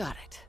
Got it.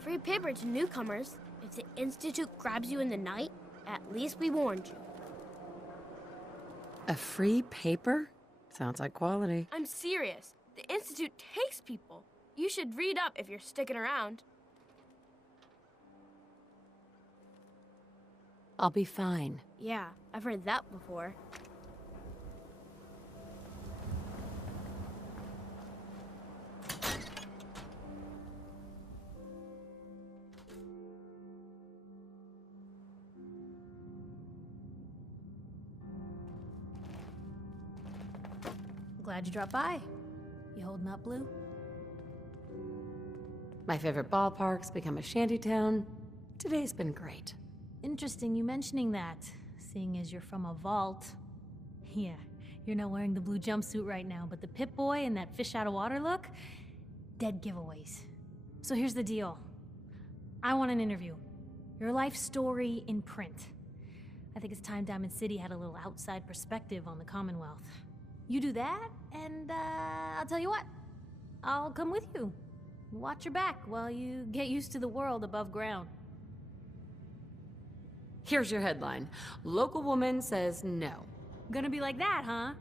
Free paper to newcomers. If the Institute grabs you in the night, at least we warned you. A free paper? Sounds like quality. I'm serious. The Institute takes people. You should read up if you're sticking around. I'll be fine. Yeah, I've heard that before. Glad you dropped by. You holding up, Blue? My favorite ballpark's become a shantytown. Today's been great. Interesting you mentioning that, seeing as you're from a vault. Yeah, you're not wearing the blue jumpsuit right now, but the Pip-Boy and that fish out of water look? Dead giveaways. So here's the deal. I want an interview. Your life story in print. I think it's time Diamond City had a little outside perspective on the Commonwealth. You do that, and I'll tell you what. I'll come with you. Watch your back while you get used to the world above ground. Here's your headline. Local woman says no. Gonna be like that, huh?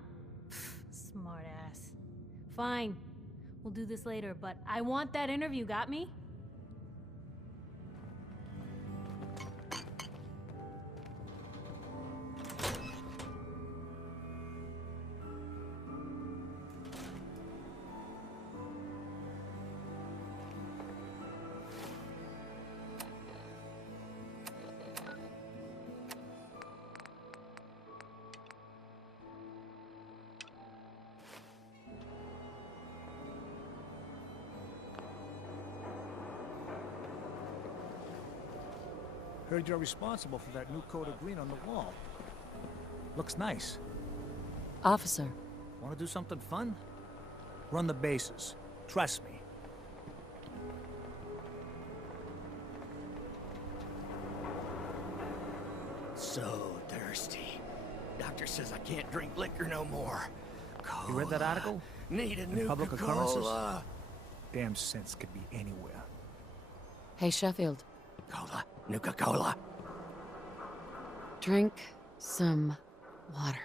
Smart ass. Fine. We'll do this later, but I want that interview, got me? Heard you're responsible for that new coat of green on the wall. Looks nice. Officer. Want to do something fun? Run the bases. Trust me. So thirsty. Doctor says I can't drink liquor no more. You read that article? Need a In new public occurrences? Coca-Cola. Damn sense could be anywhere. Hey, Sheffield. Cola. Nuka-Cola. Drink some water.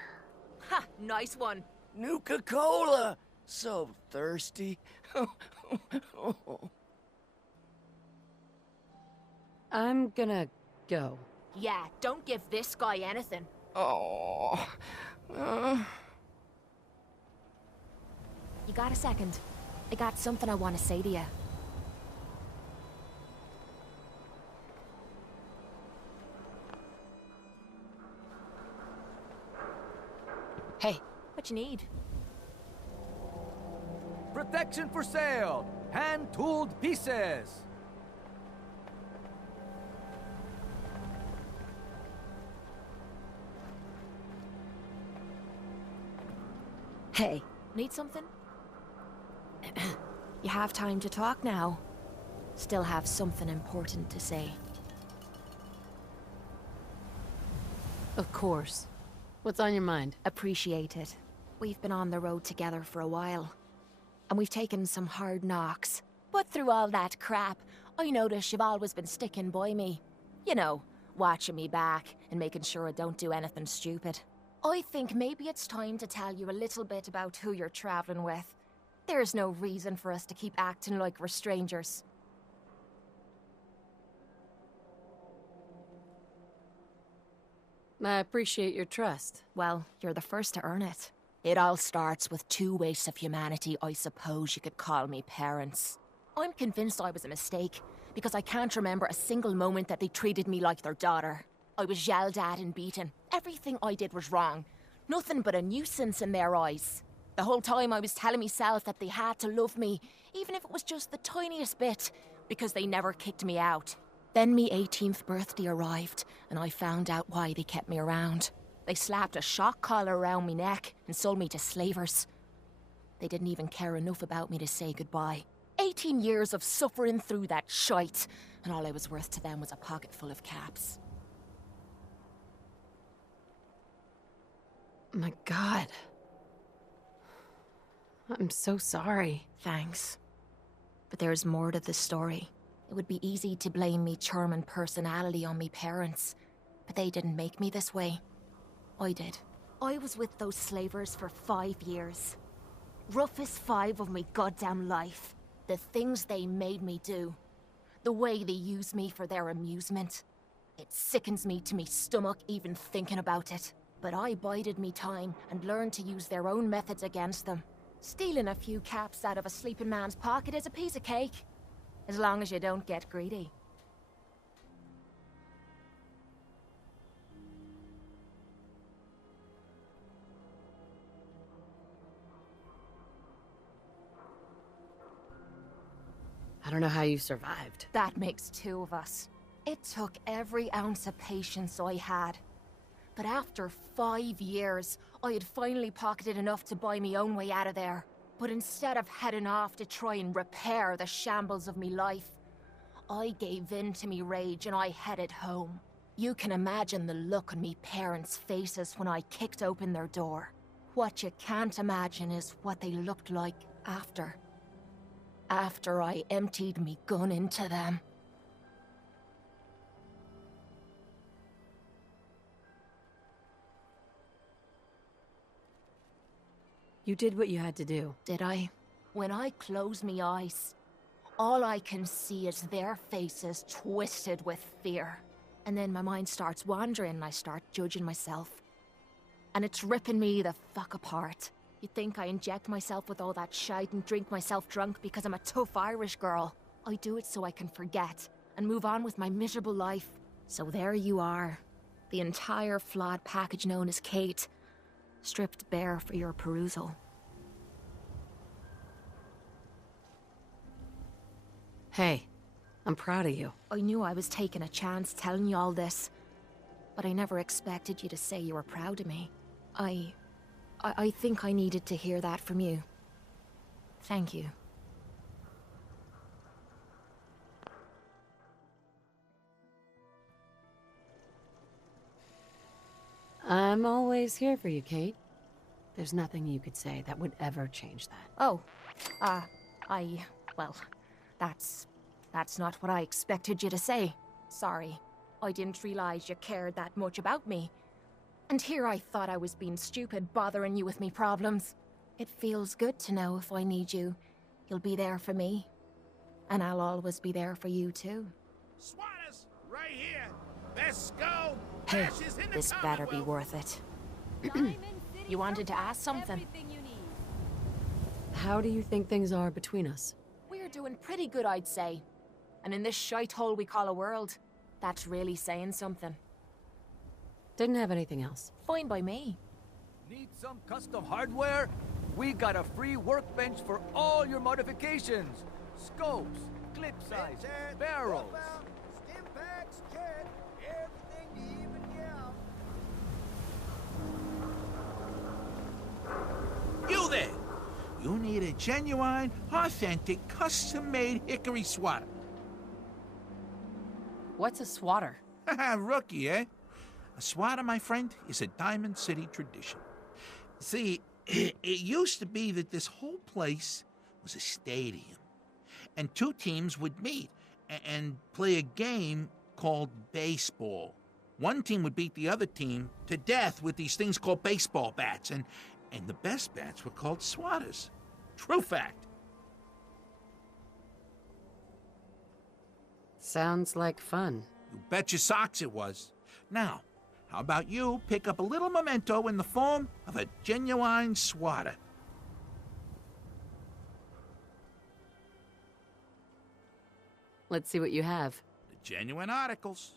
Ha! Nice one. Nuka-Cola. So thirsty. I'm gonna go. Yeah, don't give this guy anything. Oh. You got a second? I got something I want to say to you. Hey, what you need? Protection for sale! Hand-tooled pieces! Hey, need something? You have time to talk now. Still have something important to say. Of course. What's on your mind? Appreciate it. We've been on the road together for a while. And we've taken some hard knocks. But through all that crap, I notice you've always been sticking by me. You know, watching me back and making sure I don't do anything stupid. I think maybe it's time to tell you a little bit about who you're traveling with. There's no reason for us to keep acting like we're strangers. I appreciate your trust. Well, you're the first to earn it. It all starts with two wastes of humanity I suppose you could call me parents. I'm convinced I was a mistake, because I can't remember a single moment that they treated me like their daughter. I was yelled at and beaten. Everything I did was wrong. Nothing but a nuisance in their eyes. The whole time I was telling myself that they had to love me, even if it was just the tiniest bit, because they never kicked me out. Then me 18th birthday arrived, and I found out why they kept me around. They slapped a shock collar around me neck and sold me to slavers. They didn't even care enough about me to say goodbye. 18 years of suffering through that shite, and all I was worth to them was a pocket full of caps. My God. I'm so sorry. Thanks. But there's more to the story. It would be easy to blame me charming personality on me parents, but they didn't make me this way. I did. I was with those slavers for 5 years. Roughest 5 of me goddamn life. The things they made me do. The way they used me for their amusement. It sickens me to me stomach even thinking about it. But I bided me time and learned to use their own methods against them. Stealing a few caps out of a sleeping man's pocket is a piece of cake. As long as you don't get greedy. I don't know how you survived. That makes 2 of us. It took every ounce of patience I had. But after 5 years, I had finally pocketed enough to buy me own way out of there. But instead of heading off to try and repair the shambles of me life, I gave in to me rage and I headed home. You can imagine the look on me parents' faces when I kicked open their door. What you can't imagine is what they looked like after. After I emptied me gun into them. You did what you had to do. Did I? When I close me eyes, all I can see is their faces twisted with fear. And then my mind starts wandering and I start judging myself. And it's ripping me the fuck apart. You think I inject myself with all that shite and drink myself drunk because I'm a tough Irish girl. I do it so I can forget and move on with my miserable life. So there you are. The entire flawed package known as Kate. Stripped bare for your perusal. Hey, I'm proud of you. I knew I was taking a chance telling you all this, but I never expected you to say you were proud of me. I think I needed to hear that from you. Thank you. I'm always here for you, Kate. There's nothing you could say that would ever change that. Oh, well, that's not what I expected you to say. Sorry. I didn't realize you cared that much about me. And here I thought I was being stupid, bothering you with me problems. It feels good to know if I need you, you'll be there for me. And I'll always be there for you, too. Swatters, right here. Best go. Hey, this better be worth it. You wanted to ask something? How do you think things are between us? We're doing pretty good, I'd say. And in this shite hole we call a world, that's really saying something. Didn't have anything else. Fine by me. Need some custom hardware? We got a free workbench for all your modifications. Scopes, clip size, barrels. Stim packs, jet, everything to even you out. You there! You need a genuine, authentic, custom-made hickory swatter. What's a swatter? Haha, rookie, eh? A swatter, my friend, is a Diamond City tradition. See, it used to be that this whole place was a stadium, and two teams would meet and play a game called baseball. One team would beat the other team to death with these things called baseball bats, and the best bats were called swatters. True fact. Sounds like fun. You bet your socks it was. Now, how about you pick up a little memento in the form of a genuine swatter? Let's see what you have. The genuine articles.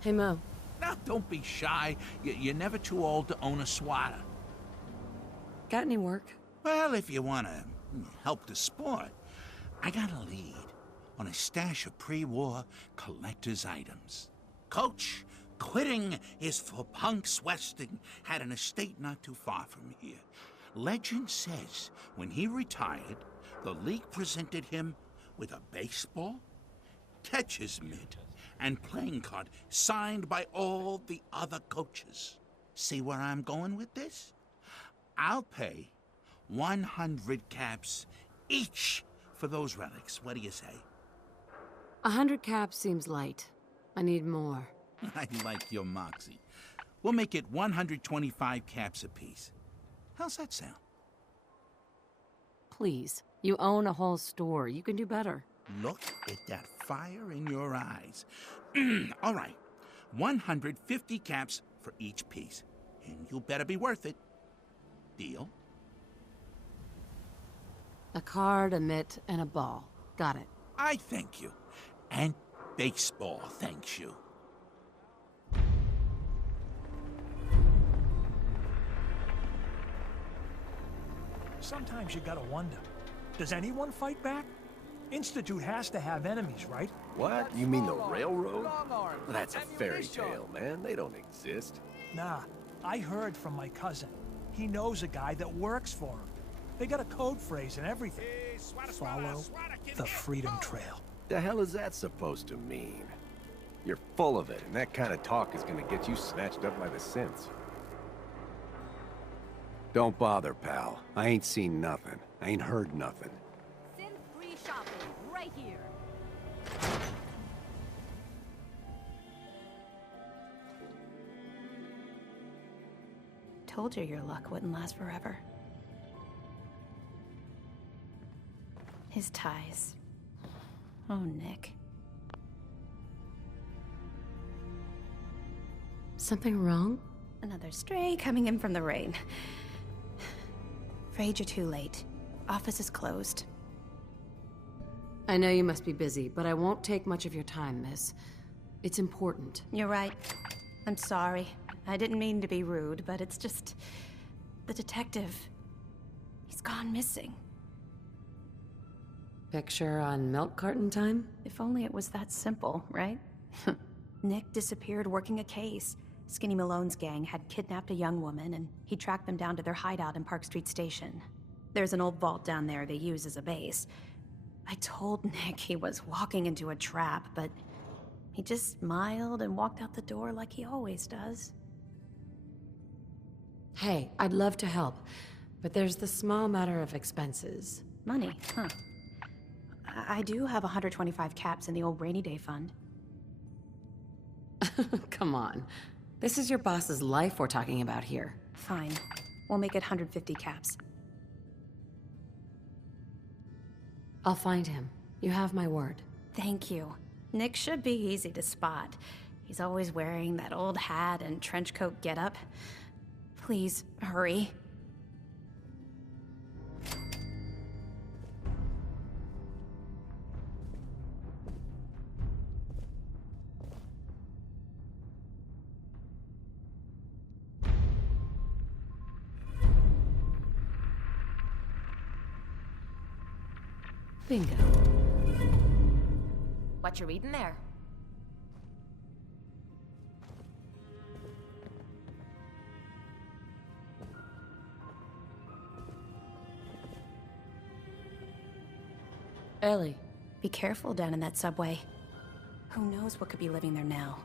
Hey, Mo. Now, don't be shy. You're never too old to own a swatter. Got any work? Well, if you want to help the sport, I got a lead on a stash of pre-war collector's items. Coach, quitting is for punks Westing had an estate not too far from here. Legend says when he retired, the league presented him with a baseball, catcher's mitt, and playing card signed by all the other coaches. See where I'm going with this? I'll pay 100 caps each for those relics. What do you say? 100 caps seems light. I need more. I like your moxie. We'll make it 125 caps apiece. How's that sound? Please. You own a whole store. You can do better. Look at that fire in your eyes. All right. 150 caps for each piece. And you better be worth it. Deal? A card, a mitt, and a ball. Got it. I thank you. And baseball thanks you. Sometimes you gotta wonder, does anyone fight back? Institute has to have enemies, right? What? You mean the railroad? Well, that's a fairy tale, man. They don't exist. Nah, I heard from my cousin. He knows a guy that works for him. They got a code phrase and everything. Follow the Freedom Trail. The hell is that supposed to mean? You're full of it, and that kind of talk is gonna get you snatched up by the synths. Don't bother, pal. I ain't seen nothing. I ain't heard nothing. Synth-free shopping, right here. Told you your luck wouldn't last forever. His ties. Oh, Nick. Something wrong? Another stray coming in from the rain. Afraid you're too late. Office is closed. I know you must be busy, but I won't take much of your time, miss. It's important. You're right. I'm sorry. I didn't mean to be rude, but it's just... the detective... he's gone missing. Picture on milk carton time? If only it was that simple, right? Nick disappeared working a case. Skinny Malone's gang had kidnapped a young woman, and he tracked them down to their hideout in Park Street Station. There's an old vault down there they use as a base. I told Nick he was walking into a trap, but he just smiled and walked out the door like he always does. Hey, I'd love to help, but there's the small matter of expenses. Money, huh? I do have 125 caps in the old rainy day fund. Come on. This is your boss's life we're talking about here. Fine. We'll make it 150 caps. I'll find him. You have my word. Thank you. Nick should be easy to spot. He's always wearing that old hat and trench coat getup. Please, hurry. Bingo. What you reading there? Ellie. Be careful down in that subway. Who knows what could be living there now?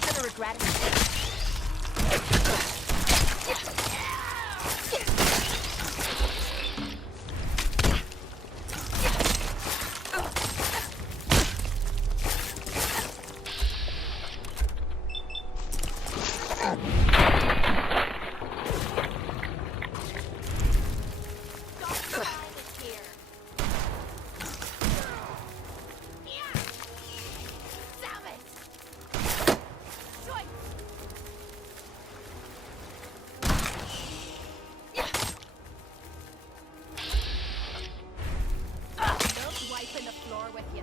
You're gonna regret it. Wiping the floor with you.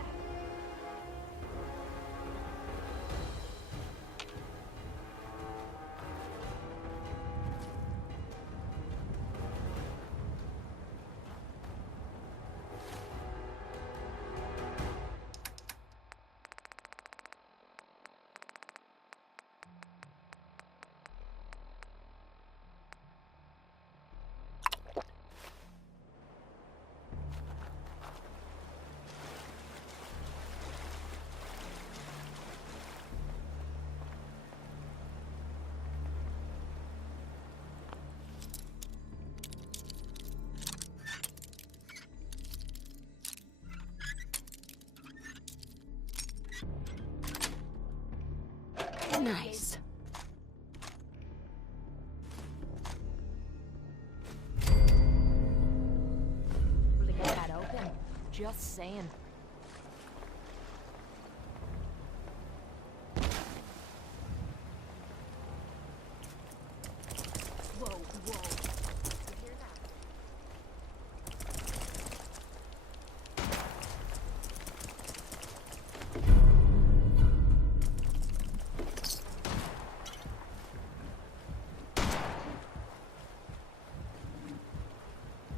Nice. Leave that open. Just saying. Whoa, whoa. You hear that?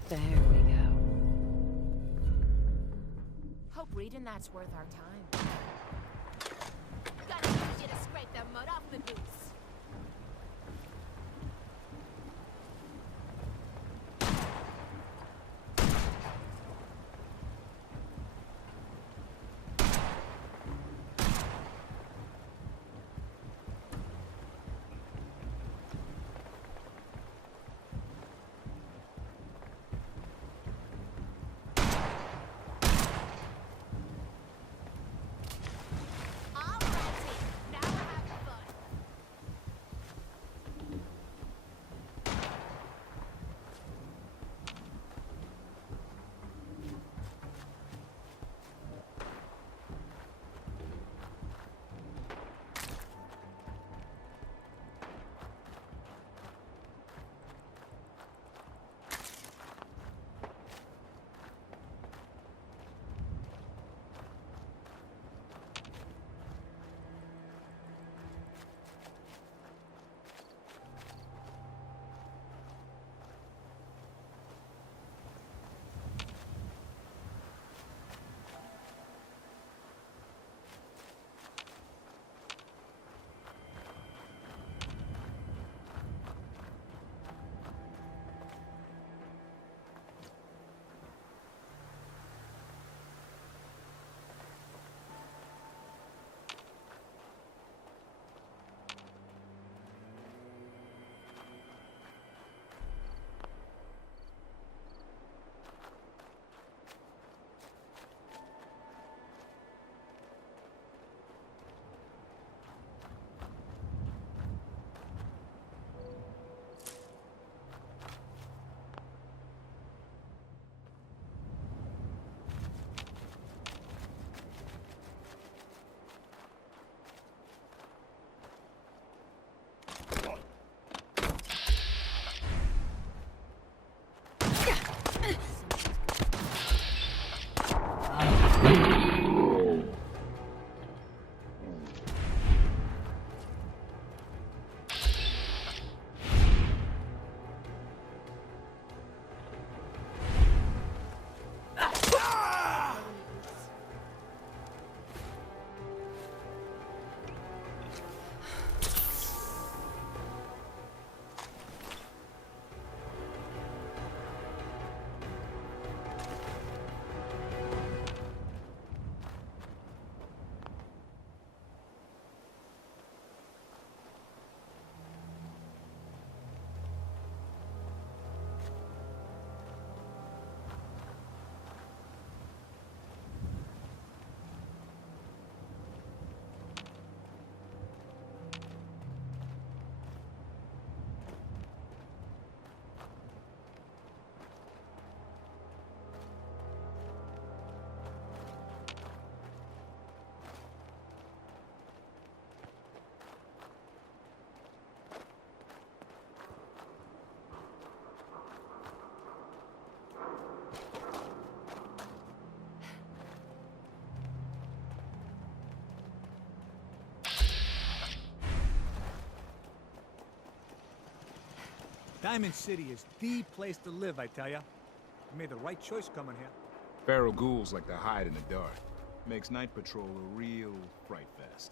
There we go. Hope reading that's worth our time. Gotta use you to scrape the mud off the boots. All righty, now we're having fun. Diamond City is the place to live, I tell ya. You made the right choice coming here. Feral ghouls like to hide in the dark. Makes night patrol a real fright fest.